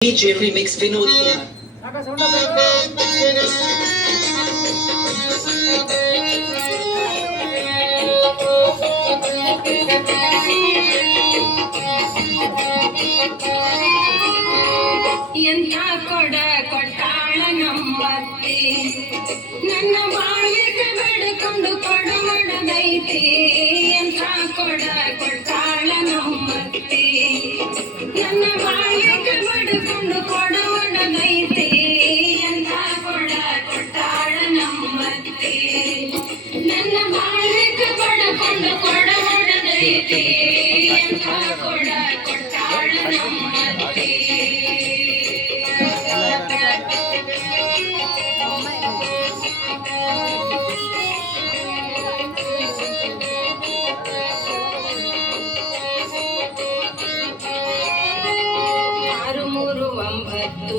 DJ Remix Vinod Kumar. ಎಂಥ ಕೊಡ ಕೊಟ್ಟಾಳ ನಮ್ಮತ್ತಿ ನನ್ನ ಬಾಳಿಗೆ ಬೆಡ್ಕೊಂಡು ಕೊಡಮಡದೈತಿ ಎಂಥ ಕೊಡ ಕೊಟ್ಟಾಳ ನಮ್ಮತ್ತಿ ನನ್ನ ಬಾಳಿಗೆ ಬೆಡ್ಕೊಂಡು ಕೊಡಮಡದೈತಿ ಎಂಥ ಕೊಡ ಕೊಟ್ಟಾಳ ನಮ್ಮತ್ತಿ ನನ್ನ ಬಾಳಿಗೆ ಬೆಡ್ಕೊಂಡು ಕೊಡಮಡದೈತಿ ಎಂಥ ಕೊಡ ಕೊಟ್ಟಾಳ ನಮ್ಮತ್ತಿ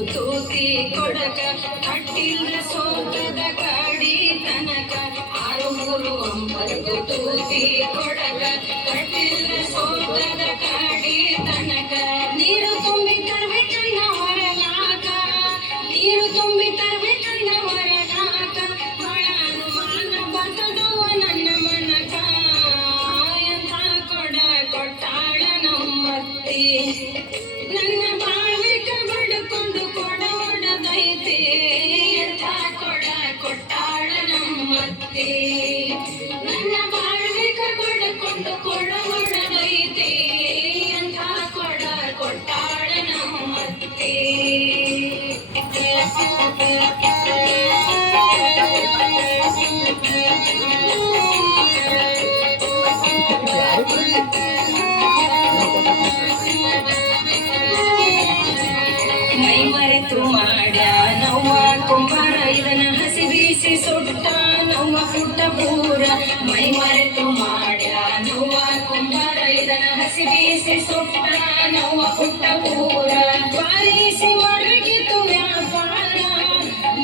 ತೂತಿ ಕೊಡಕ ಕಟ್ಟಿಲ್ಲ ಸೋತದ ಕಾಡಿ ತನಕ 639 ತೂತಿ ಕೊಡಕ ಕಟ್ಟಿಲ್ಲ ಸೋತದ ಕಾಡಿ ತನಕ ನೀರು ತುಂಬಿ ತರಬೇಕನ್ನ ಹೊರಗಾಕ ನೀರು ತುಂಬಿ ತರಬೇಕನ್ನ ಹೊರಗಾಕ ಬಹಳ ಅನುಮಾನ ಬರ್ತದವ ನನ್ನ ಮನಕ ಎಂಥ ಕೊಡ ಕೊಟ್ಟಾಳ ನಮ್ಮತ್ತಿ ನನ್ನ ಬಾಳ್ವಿಕ ಬಡ್ಕೊಂಡು ಕೊಡೋಡದೈತೆ ಎಂಥ ಕೊಡ ಕೊಟ್ಟಾಳ ನಮ್ಮತ್ತಿ ನನ್ನ ಬಾಳ್ವಿಕ ಬಡ್ಕೊಂಡು ಕೊಡೋಡದೈತೆ ಎಂಥ ಕೊಡ ಕೊಟ್ಟಾಳ ನಮ್ಮತ್ತಿ ಮೈ ಮರೆತು ಮಾಡ್ಯ ನವ್ವ ಕುಂಬಾರ ಇದನ್ನ ಹಸಿ ಬೀಸಿ ಸುಟ್ಟ ನವ್ವ ಪುಟ್ಟ ಪೂರ ಮೈ ಮರೆತು ಮಾಡ್ಯ ನವ್ವ ಕುಂಬಾರ ಇದನ್ನ ಹಸಿ ಬೀಸಿ ಸುಟ್ಟ ನವ್ವ ಪುಟ್ಟ ಪೂರ ಬಾರಿಸಿ ಮಾಡ್ಬೇಕಿತ್ತು ವ್ಯಾಪಾರ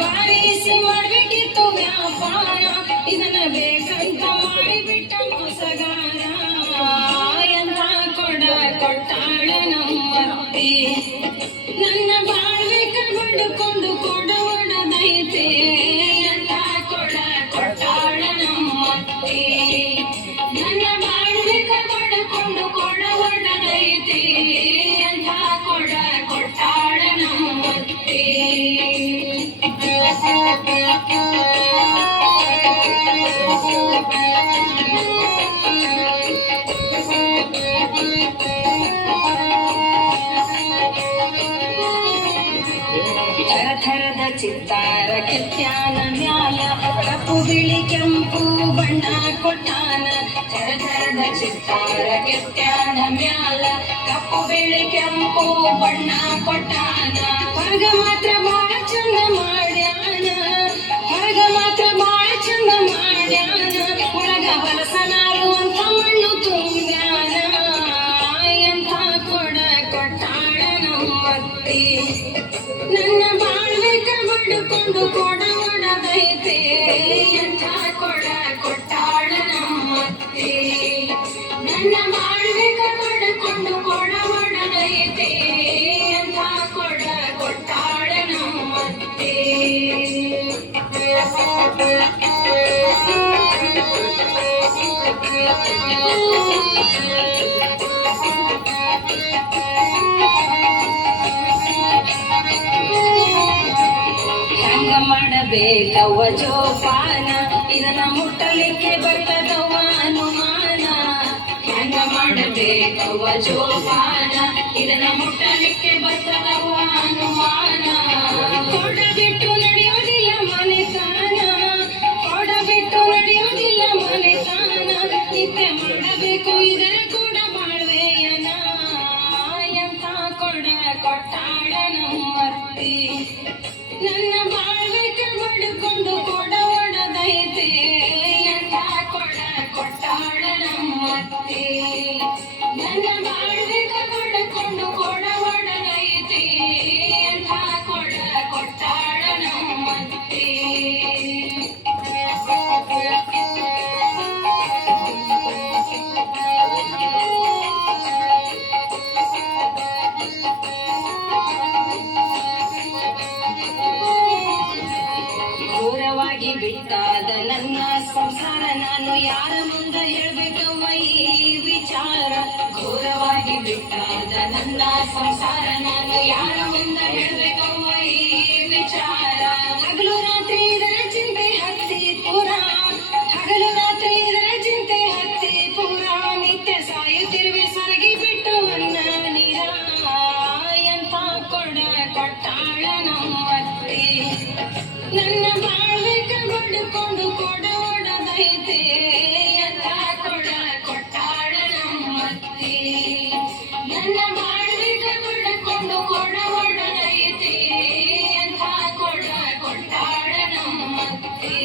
ಬಾರಿಸಿ ಮಾಡ್ಬೇಕಿತ್ತು ವ್ಯಾಪಾರ ಇದನ್ನ ಬೇಕಂತ ಮಾಡಿಬಿಟ್ಟ ಮೋಸಗಾರ ಎಂಥ ಕೊಡ ಕೊಟ್ಟಾಳ ನಮ್ಮತ್ತಿ ನನ್ನ ಬಾಳ್ವಿಕ ಬಡ್ಕೊಂಡು ಕೊಡೋಡದೈತೆ ಎಂಥ ಕೊಡ ಕೊಟ್ಟಾಳ ನಮ್ಮತ್ತಿ ನನ್ನ ಬಾಳ್ವಿಕ ಬಡ್ಕೊಂಡು ಕೊಡೋಡದೈತೆ ಎಂಥ ಕೊಡ ಕೊಟ್ಟಾಳ ನಮ್ಮತ್ತಿ ಥರದ ಚಿತ್ತಾರ ಕೆತ್ಯಾನ ಮ್ಯಾಲ ಕಪ್ಪು ಬಿಳಿ ಕೆಂಪು ಬಣ್ಣ ಕೊಟ್ಟಾನ ಥರದ ಚಿತ್ತಾರ ಕೆತ್ಯಾನ ಮ್ಯಾಲ ಕಪ್ಪು ಬಿಳಿ ಕೆಂಪು ಬಣ್ಣ ಕೊಟ್ಟಾನ ಹೊರಗ ಮಾತ್ರ ಬಾಳ ಚಂದ ಮಾಡ್ಯಾನ ಹೊರಗ ಮಾತ್ರ ಬಾಳ ಚಂದ ಮಾಡ್ಯಾನ ಒಳಗ ಹೊಲಸನಾರು ಅಂತ ಮಣ್ಣು ತುಂಬ್ಯಾನ ಎಂಥ ಕೊಡ ಕೊಟ್ಟಾಳ ನಮ್ಮತ್ತಿ ನನ್ನ ಬಾಳ್ವಿಕ ಬಡ್ಕೊಂಡು ಕೊಡೋಡದೈತೆ ಎಂಥ ಕೊಡ ಕೊಟ್ಟಾಳ ನಮ್ಮತ್ತಿ ನನ್ನ ಬಾಳ್ವಿಕ ಬಡ್ಕೊಂಡು ಕೊಡೋಡದೈತೆ ಎಂಥ ಕೊಡ ಕೊಟ್ಟಾಳ ನಮ್ಮತ್ತಿ ಹೆಂಗ ಮಾಡಬೇಕವ್ವ ಜೋಪಾನ ಇದನ್ನ ಮುಟ್ಟಲಿಕ್ಕೆ ಬರ್ತದವ್ವ ಅನುಮಾನ ಹೆಂಗ ಮಾಡಬೇಕವ್ವ ಜೋಪಾನ ಇದನ್ನ ಮುಟ್ಟಲಿಕ್ಕೆ ಬರ್ತದವ್ವ ಅನುಮಾನ ಕೊಡಬಿಟ್ಟು ನಡೆಯೋದಿಲ್ಲ ಮನೆತನ ಕೊಡಬಿಟ್ಟು ನಡೆಯೋದಿಲ್ಲ ಮನೆತನ ನಿತ್ಯ ಮಾಡಬೇಕು ಇದರ ಕೂಡ ಬಾಳ್ವೆಯನ ಎಂಥ ಕೊಡ ಕೊಟ್ಟಾಳ ನಮ್ಮತ್ತಿ ನನ್ನ ಬಾಳ್ವಿಕ ಬಡ್ಕೊಂಡು ಕೊಡೋಡದೈತೆ ಎಂಥ ಕೊಡ ಕೊಟ್ಟಾಳ ನಮ್ಮತ್ತಿ ನನ್ನ ಬಾಳ್ವಿಕ ಬಡ್ಕೊಂಡು ಕೊಡೋಡದೈತೆ ಎಂಥ ಕೊಡ ಕೊಟ್ಟಾಳ ನಮ್ಮತ್ತಿ ಘೋರವಾಗಿ ಬಿಟ್ಟಾದ ನನ್ನ ಸಂಸಾರ ನಾನು ಯಾರ ಮುಂದ ಹೇಳ್ಬೇಕವ್ವ ಈ ವಿಚಾರ ಘೋರವಾಗಿ ಬಿಟ್ಟಾದ ನನ್ನ ಸಂಸಾರ ನಾನು ಯಾರ ಮುಂದ ಹೇಳ್ಬೇಕವ್ವ ಈ ವಿಚಾರ ಹಗಲು ರಾತ್ರಿ ಇದರ ಚಿಂತೆ ಹತ್ತಿ ಪುರ ಹಗಲು ರಾತ್ರಿ ಇದರ ಚಿಂತೆ ಹತ್ತಿ ಪುರ ನಿತ್ಯ ಸಾಯುತ್ತಿರುವೆ ಸರಗಿ ಬಿಟ್ಟು ಅನ್ನ ನೀರ ಎಂತ ಕೊಡ ಕೊಟ್ಟಾಳ ನಮ್ಮತ್ತೆ ನನ್ನ ಬಾಳ್ಬೇಕ ಬಡ್ಕೊಂಡು ಕೊಡ ಒಡದೈತೆ ಎಂತ ಕೊಡ ಕೊಟ್ಟಾಳ ನಮ್ಮತ್ತೆ ನನ್ನ ಬಾಳ್ಬೇಕ ಬಡ್ಕೊಂಡು ಕೊಡ ಒಡದೈತೆ ಎಂತ ಕೊಡ ಕೊಟ್ಟಾಳ ನಮ್ಮತ್ತೆ